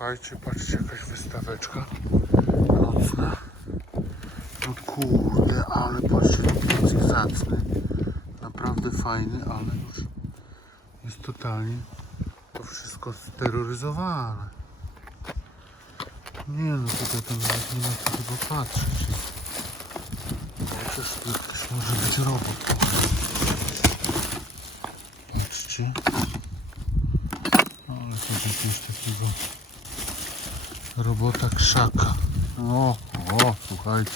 Słuchajcie, patrzcie, jakaś wystaweczka nocna. No kurde, ale patrzcie, piecyk zacny. Naprawdę fajny, ale już jest totalnie to wszystko steroryzowane. Nie no, tutaj tam nawet nie ma co chyba patrzeć. Chociaż tu jakiś może być robot. Patrzcie. Ale to jakiegoś takiego robota krzaka. O, o, słuchajcie.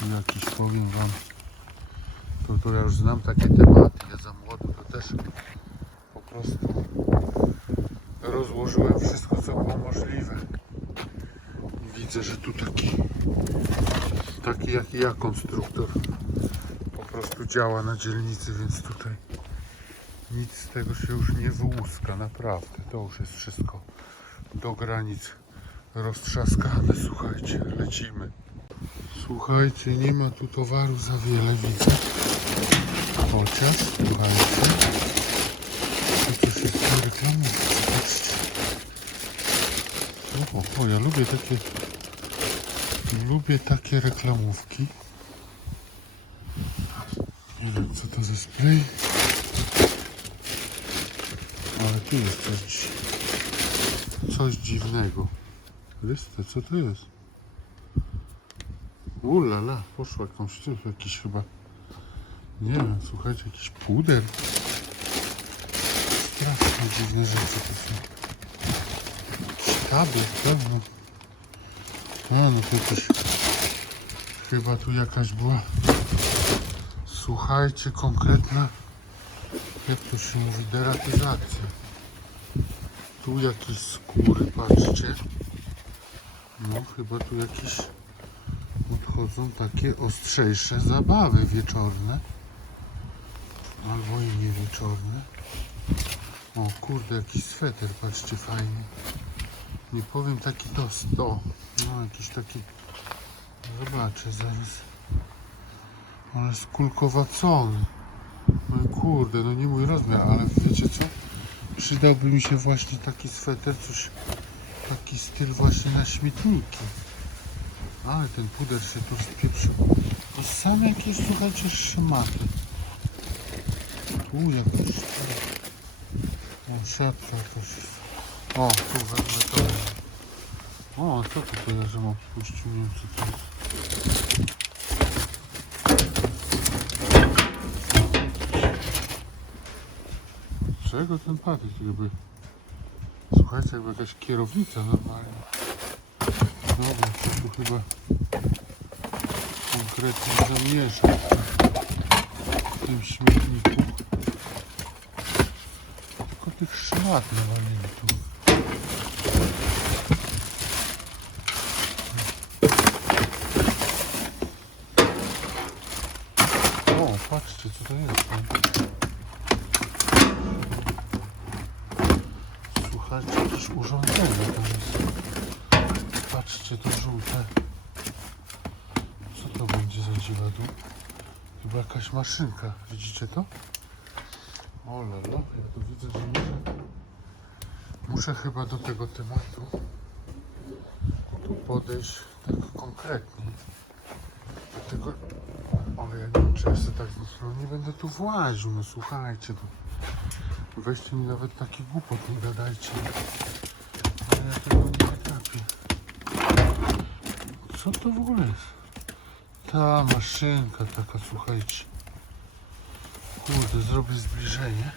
Tu jakiś powiem wam. To, to ja już znam takie tematy. Ja za młody to też po prostu rozłożyłem wszystko co było możliwe. Widzę, że tu taki taki jak ja konstruktor po prostu działa na dzielnicy, więc tutaj nic z tego się już nie wyłuska, naprawdę. To już jest wszystko do granic roztrzaskane. Słuchajcie, lecimy. Słuchajcie, nie ma tu towaru za wiele, widzę. Chociaż, słuchajcie, to jest patrzcie. O, o, ja lubię takie, lubię takie reklamówki. Nie wiem, co to za spray. Ale tu jest coś, coś dziwnego. Chryste, co to jest? Ulala, poszła jakąś tu, jakiś chyba, nie wiem, słuchajcie, jakiś puder. Strasznie dziwne rzeczy to są. Tablet, pewno. A, no to jakiś, chyba tu jakaś była, słuchajcie, konkretna, jak to się mówi, deratyzacja. Tu jakieś skóry, patrzcie. No, chyba tu jakieś odchodzą takie ostrzejsze zabawy wieczorne. Albo i nie wieczorne. O kurde, jakiś sweter, patrzcie, fajny. Nie powiem taki dost, o. No, jakiś taki, zobaczę zaraz. Ale skulkowacony. No kurde, no nie mój rozmiar, ale wiecie co? Przydałby mi się właśnie taki sweter, coś, taki styl właśnie na śmietniki. Ale ten puder się tu spieprzył. I same jakieś, słuchajcie, szmaty. Tu jakoś... O, szepta też. O, tu wezmę to. O, co tutaj leży mam puścił, nie wiem co to jest. Czego ten patyk jakby? Słuchajcie, jakby jakaś kierownica normalnie. Dobra, co tu chyba konkretnie zamierza w tym śmietniku. Tylko tych szmat nawalili tu. O, patrzcie co to jest. Słuchajcie, jakieś urządzenie tam jest. Patrzcie, to żółte. Co to będzie za dziwadło? Chyba jakaś maszynka. Widzicie to? O ja tu widzę, że muszę, muszę chyba do tego tematu tu podejść tak konkretnie. Dlatego, ale ja nie wiem, czy ja sobie tak, no nie będę tu właził, no słuchajcie, no. Weźcie mi nawet taki głupot, nie gadajcie. Ale ja tego nie potrafię. Co to w ogóle jest? Ta maszynka taka, słuchajcie. Kurde, zrobię zbliżenie.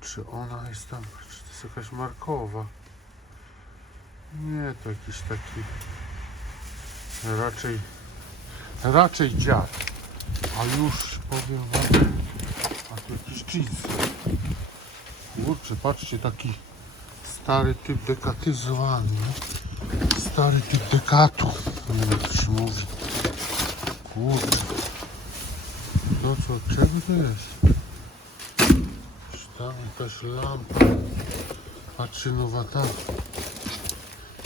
Czy ona jest tam, czy to jest jakaś markowa? Nie, to jakiś taki raczej raczej dziad. A już powiem wam, jakiś jeans. Kurczę, patrzcie, taki stary typ dekatyzowany. nie? Stary typ dekatu. Nie wiem, się mówi. Kurczę. To co, czego to jest? Tam jakaś lampa. Patrzcie, nowa ta.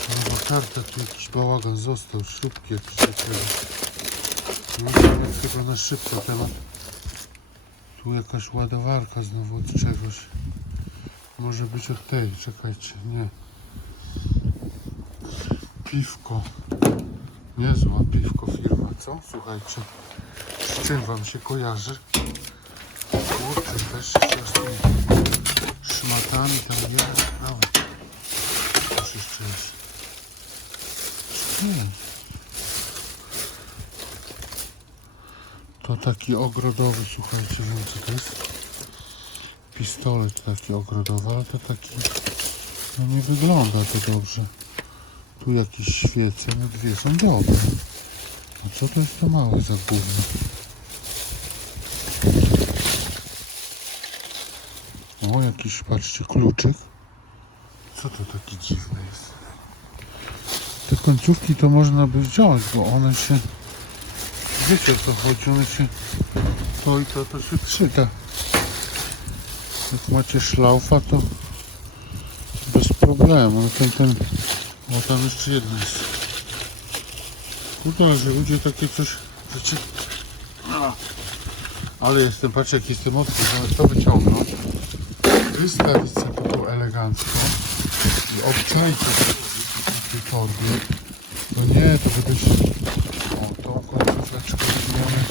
Nowa karta, tu jakiś bałagan został. Jakieś takie. No to chyba na szybko temat. Tu jakaś ładowarka znowu od czegoś. Może być od tej, czekajcie, nie. piwko. Niezła piwko firma, co? Słuchajcie. Z czym wam się kojarzy? Kurczę, też z tymi szmatami tam jest. Nawet. Coś jeszcze jest. Hmm. To taki ogrodowy, słuchajcie, wiem co to jest. Pistolet taki ogrodowy, ale to taki, no nie wygląda to dobrze. Tu jakieś świece, no dwie są dobre. A co to jest to małe za? O, jakiś, patrzcie, kluczyk. Co to taki dziwny jest? Te końcówki to można by wziąć, bo one się... Wiecie o co chodzi, one się... To i to, to się przyda. Jak macie szlaufa, to bez problemu. No ten, ten... O, tam jeszcze jedno jest. Kurde, że ludzie takie coś... Wiecie... A. Ale jestem, patrzcie jak jestem mocny, zamiast to wyciągnąć, wystawić sobie to elegancko i obczaić to tej. To nie, to żebyś... O, tą końcóweczkę weźmiemy.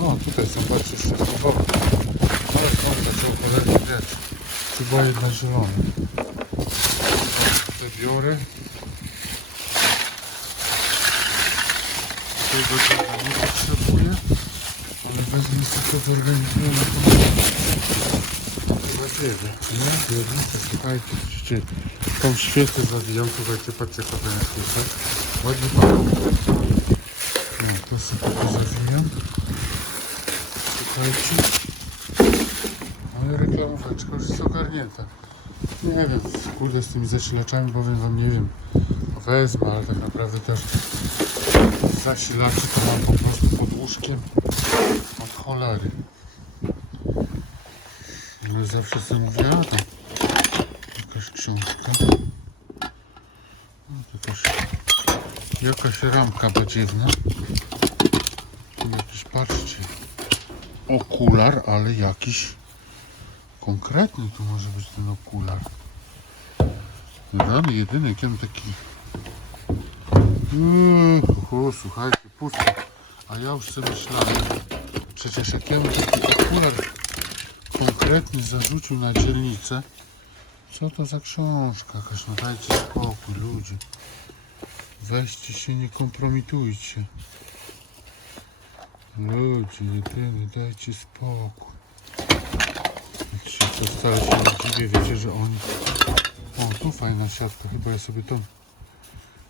No, tutaj są, jeszcze próbowe. Ale skąd zaczął cholernie wieć. Chyba jedna zielona. Te biorę. Tego drzewa nie potrzebuję. Ale wezmę sobie to zorganizuję na to. Chyba dziewię. Nie. To słuchajcie, widzicie, tą świecę zawijam. Słuchajcie, patrzcie, jest świecę. Ładnie pachnie. Nie, to sobie to zawijam. Słuchajcie. Ale reklamóweczka już jest ogarnięta. Nie wiem, kurde z tymi zasileczami powiem wam nie wiem. Wezmę, ale tak naprawdę też zasilaczy to mam po prostu pod łóżkiem od cholery. Ale zawsze sobie mówię, a tam jakaś książka. No, jakaś, jakaś ramka badziewna. Jakiś, patrzcie, okular, ale jakiś konkretny tu może być ten okular. Rany jedynek, ja mam taki Yy, o, słuchajcie, pusto. A ja już sobie myślałem, przecież jak ja bym taki okular konkretnie zarzucił na dzielnicę, co to za książka jakaś, no dajcie spokój, ludzie. Weźcie się, nie kompromitujcie. Ludzie, jedyny, dajcie spokój. Jak się to wcale się nie dziwię, wiecie, że oni... O, tu fajna siatka, chyba ja sobie tą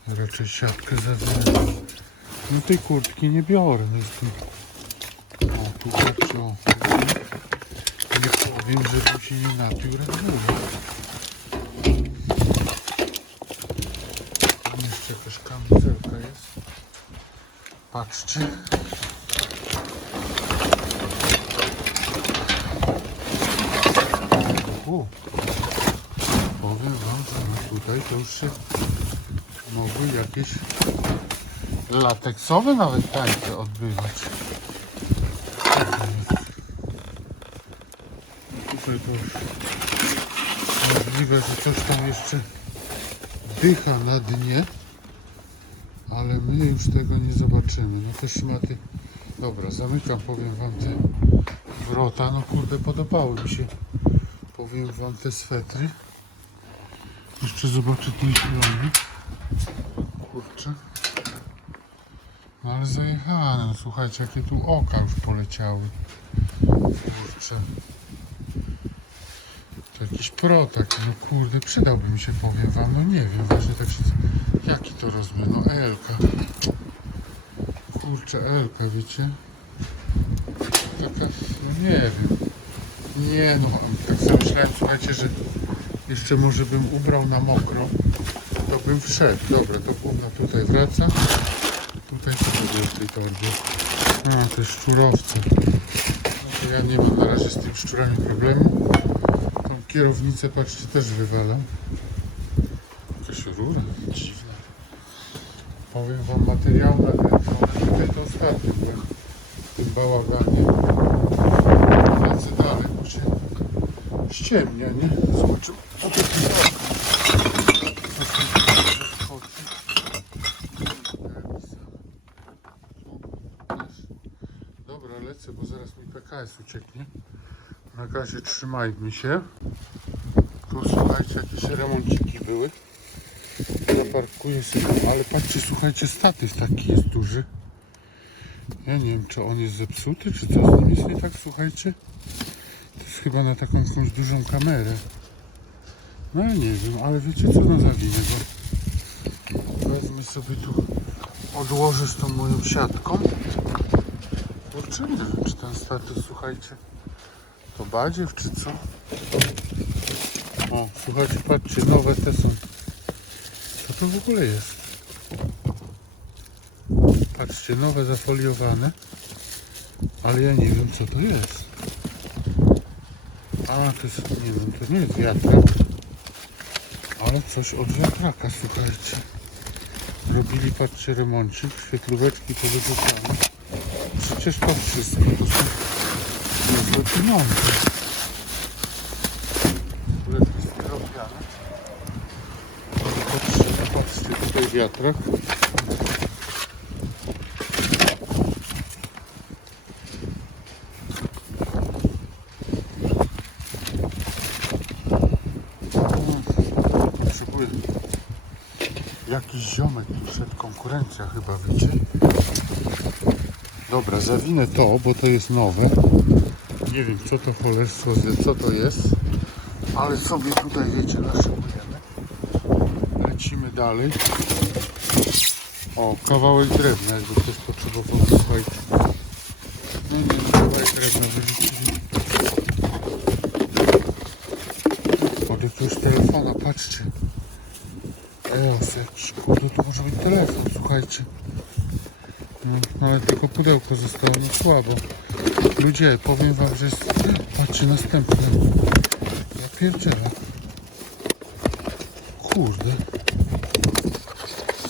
raczej siatkę zawiera. No tej kurtki nie biorę. No jest tu... O, tu patrzcie, o. Nie powiem, że tu się nie napił. Tam jeszcze jakaś kamizelka jest. Patrzcie. Powiem wam, że no tutaj to już się mogły jakieś lateksowe nawet tańce odbywać. Tutaj to możliwe, że coś tam jeszcze dycha na dnie, ale my już tego nie zobaczymy. No te szmaty, dobra, zamykam, powiem wam te wrota, no kurde podobały mi się, powiem wam te swetry. Jeszcze zobaczę ten zielony. Kurczę. No ale zajechane, słuchajcie, jakie tu oka już poleciały. Kurczę. To jakiś protek, no kurde, przydałby mi się, powiem wam, no nie wiem, właśnie tak się... Jaki to rozmiar? No Elka. Kurczę, Elka, wiecie? Taka, no nie wiem. Nie no, tak sobie myślałem, słuchajcie, że jeszcze może bym ubrał na mokro to bym wszedł. Dobra, to gówno tutaj wraca. Tutaj co to było w tej torbie? A, jest szczurowce. No ja nie mam na razie z tym szczurami problemu. Tą kierownicę, patrzcie, też wywalam. Jakaś rura dziwna. Powiem wam materiał na ten, tutaj to ostatnio byłem w tym bałaganie prowadzę dalej, bo się tak ściemnia, nie? Zobaczył. Dobra, lecę, bo zaraz mi PKS ucieknie. Na razie trzymajmy się. Tu słuchajcie, jakieś remonciki były. Zaparkuję sobie, ale patrzcie, słuchajcie, statyw taki jest duży. Ja nie wiem, czy on jest zepsuty, czy co z nim jest nie tak, słuchajcie. To jest chyba na taką jakąś dużą kamerę. No ja nie wiem, ale wiecie co, no zawinę go. Wezmę sobie tu, odłożę z tą moją siatką. Kurczę, nie wiem, czy ten statyw, słuchajcie, to badziew, czy co? O, słuchajcie, patrzcie, nowe te są. Co to w ogóle jest? Patrzcie, nowe zafoliowane. Ale ja nie wiem co to jest. A, to jest, nie wiem, to nie jest wiatrak. Ale coś od wiatraka, słuchajcie. Robili, patrzcie, remoncik, świetlóweczki powyrzucane. Przecież to wszystko to są niezłe pieniądze. Lepiej styropiane. Patrzcie, patrzcie, tutaj wiatrak. Potrzebuję. Jakiś ziomek tu przed konkurencja chyba, wiecie? Dobra, zawinę to, bo to jest nowe. Nie wiem, co to cholerstwo, co to jest. Ale sobie tutaj, wiecie, naszykujemy. Lecimy dalej. O, kawałek drewna, jakby ktoś potrzebował, słuchajcie. Nie, nie, kawałek drewna wyrzucili. Od jakiegoś telefona, patrzcie. Kurde, to może być telefon, słuchajcie. No, ale tylko pudełko zostało, no słabo. Ludzie, powiem wam, że jest... Patrzcie, następne. Ja pierdzielę. Kurde.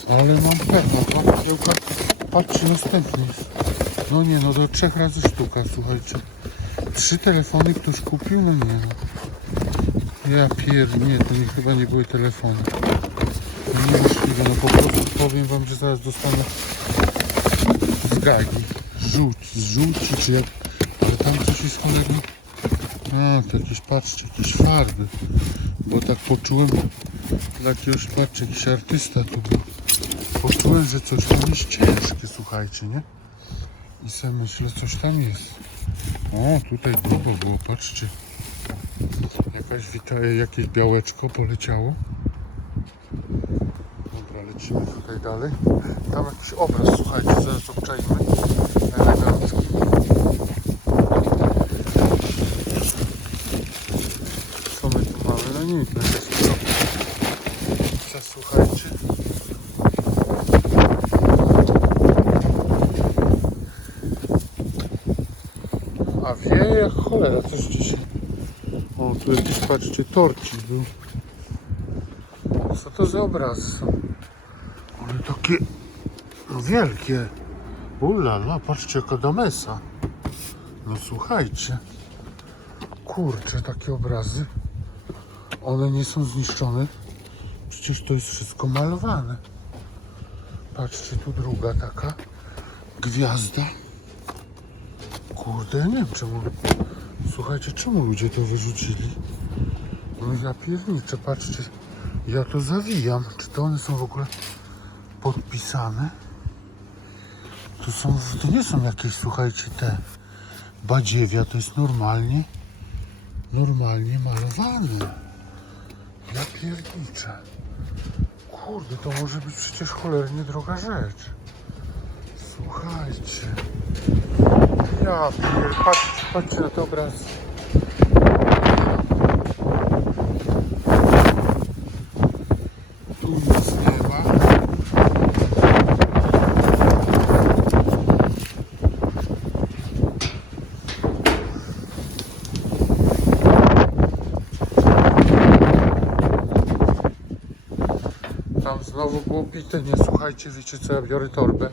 Ale mam pecha, dwa pudełka. Patrzcie, następny. No nie, no do trzech razy sztuka, słuchajcie. Trzy telefony ktoś kupił? No nie no. Ja pier... Nie, to nie, chyba nie były telefony. Niemożliwe, no po prostu powiem wam, że zaraz dostanę z gagi. Żółć, z czy jak... Ale tam coś jest cholernie... A, to jakieś, patrzcie, jakieś farby. Bo tak poczułem, dla jakiegoś, patrzcie, jakiś artysta tu był. Poczułem, że coś tam jest ciężkie, słuchajcie, nie? I sobie myślę, coś tam jest. O, tutaj grubo było, patrzcie. Jakaś wita, jakieś białeczko poleciało. Lecimy tutaj dalej. Tam jakiś obraz, słuchajcie, zaraz obczajmy. Elegancki. Co my tu mamy? No nic, no jest to. Słuchajcie. A wieje jak cholera, coś dzisiaj. O, tu jakiś, patrzcie, torcik był. Co to za obrazy są? No, wielkie. Ulala, patrzcie jaka damesa. No słuchajcie. Kurczę, takie obrazy. One nie są zniszczone. Przecież to jest wszystko malowane. Patrzcie, tu druga taka gwiazda. Kurde, ja nie wiem czemu. Słuchajcie, czemu ludzie to wyrzucili? No ja pierniczę, patrzcie. Ja to zawijam. Czy to one są w ogóle podpisane? To są, to nie są jakieś, słuchajcie, te badziewia. To jest normalnie, normalnie malowane. Ja pierniczę. Kurde, to może być przecież cholernie droga rzecz. Słuchajcie. Ja. Patrzcie, patrzcie na ten obraz. Tu nic nie ma. Tam znowu było bite, nie słuchajcie, wiecie co, ja biorę torbę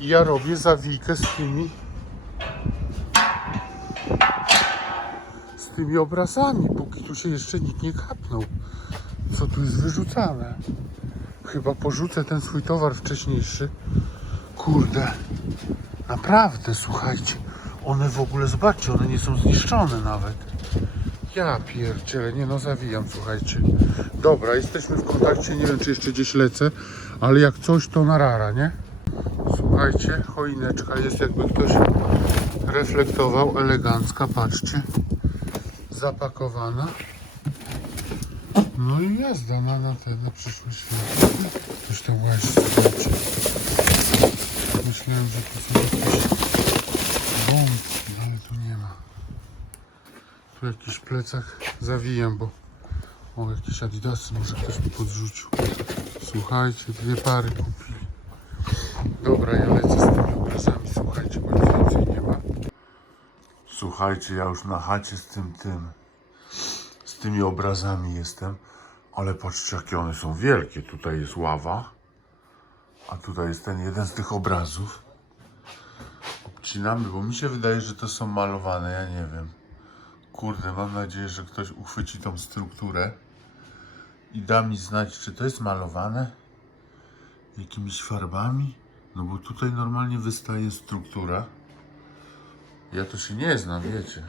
i ja robię zawijkę z tymi z tymi obrazami, póki tu się jeszcze nikt nie kapnął. Co tu jest wyrzucane? Chyba porzucę ten swój towar wcześniejszy. Kurde, naprawdę, słuchajcie. One w ogóle, zobaczcie, one nie są zniszczone nawet. Ja pierdzielę, nie no zawijam, słuchajcie. Dobra, jesteśmy w kontakcie, nie wiem czy jeszcze gdzieś lecę, ale jak coś to na rara, nie? Słuchajcie, choineczka jest jakby ktoś reflektował, elegancka, patrzcie. Zapakowana. No i jazda na, na ten, na przyszły świat. Ktoś tam słuchajcie. Myślałem, że to są jakieś bombki, ale tu nie ma. Tu jakiś plecak zawijam, bo o jakieś adidasy może ktoś mi podrzucił. Słuchajcie, dwie pary kupili. Dobra, ja lecę z tymi obrazami, słuchajcie, bo nic więcej nie ma. Słuchajcie, ja już na chacie z tym, tym, z tymi obrazami jestem, ale patrzcie, jakie one są wielkie. Tutaj jest ława, a tutaj jest ten jeden z tych obrazów. Obcinamy, bo mi się wydaje, że to są malowane, ja nie wiem. Kurde, mam nadzieję, że ktoś uchwyci tą strukturę i da mi znać, czy to jest malowane jakimiś farbami. No bo tutaj normalnie wystaje struktura. Ja to się nie znam, wiecie.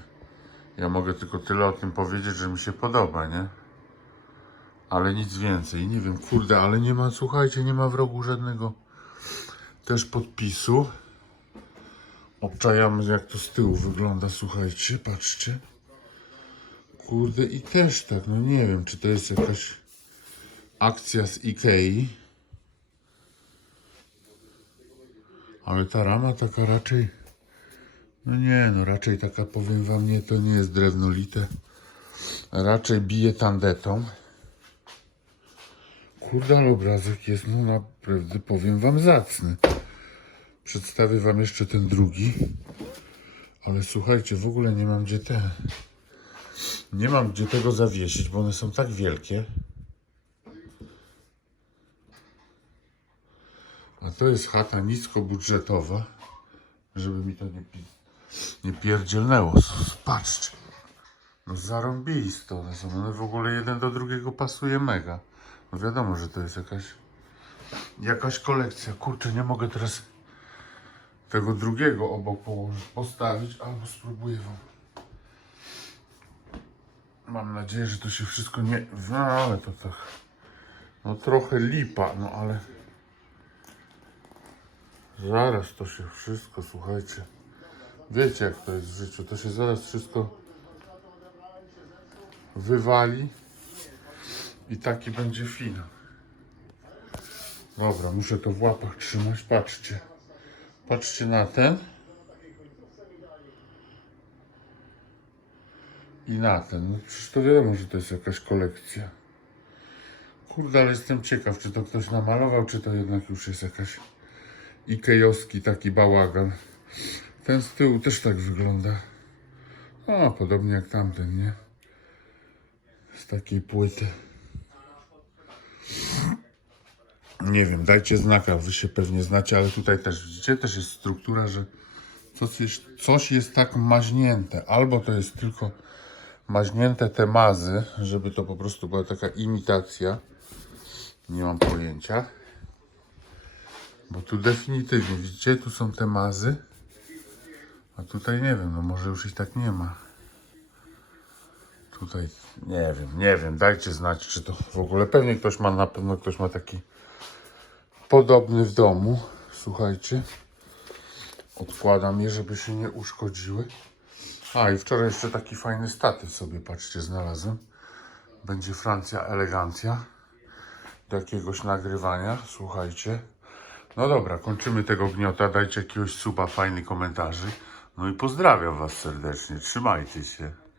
Ja mogę tylko tyle o tym powiedzieć, że mi się podoba, nie? Ale nic więcej. Nie wiem, kurde, ale nie ma, słuchajcie, nie ma w rogu żadnego też podpisu. Obczajamy jak to z tyłu wygląda, słuchajcie, patrzcie. Kurde, i też tak, no nie wiem, czy to jest jakaś akcja z Ikei. Ale ta rama taka raczej, no nie, no raczej taka, powiem wam, nie, to nie jest drewnolite. Raczej bije tandetą. Kurde, ale obrazek jest, no naprawdę, powiem wam, zacny. Przedstawię wam jeszcze ten drugi. Ale słuchajcie, w ogóle nie mam gdzie te. Nie mam gdzie tego zawiesić, bo one są tak wielkie. A to jest chata niskobudżetowa, żeby mi to nie, nie pierdzielnęło. Patrzcie. No zarąbiste one są. One w ogóle jeden do drugiego pasuje mega. No wiadomo, że to jest jakaś jakaś kolekcja. Kurczę, nie mogę teraz tego drugiego obok położyć, postawić, albo spróbuję wam. Mam nadzieję, że to się wszystko nie... No ale to tak... No trochę lipa, no ale... Zaraz to się wszystko, słuchajcie. Wiecie jak to jest w życiu. To się zaraz wszystko wywali i taki będzie finał. Dobra, muszę to w łapach trzymać. Patrzcie. Patrzcie na ten. I na ten. No przecież to wiadomo, że to jest jakaś kolekcja. Kurde, ale jestem ciekaw, czy to ktoś namalował, czy to jednak już jest jakaś ikejowski taki bałagan. Ten z tyłu też tak wygląda. O, podobnie jak tamten, nie? Z takiej płyty. Nie wiem, dajcie znaka, wy się pewnie znacie, ale tutaj też widzicie, też jest struktura, że coś jest, coś jest tak maźnięte. Albo to jest tylko maźnięte te mazy, żeby to po prostu była taka imitacja. Nie mam pojęcia. Bo tu definitywnie, widzicie, tu są te mazy. A tutaj nie wiem, no może już ich tak nie ma. Tutaj nie wiem, nie wiem, dajcie znać, czy to w ogóle pewnie ktoś ma, na pewno ktoś ma taki podobny w domu. Słuchajcie. Odkładam je, żeby się nie uszkodziły. A i wczoraj jeszcze taki fajny statyw sobie, patrzcie, znalazłem. Będzie Francja elegancja. Do jakiegoś nagrywania, słuchajcie. No dobra, kończymy tego gniota. Dajcie jakiegoś suba, fajny komentarzy. No i pozdrawiam Was serdecznie. Trzymajcie się.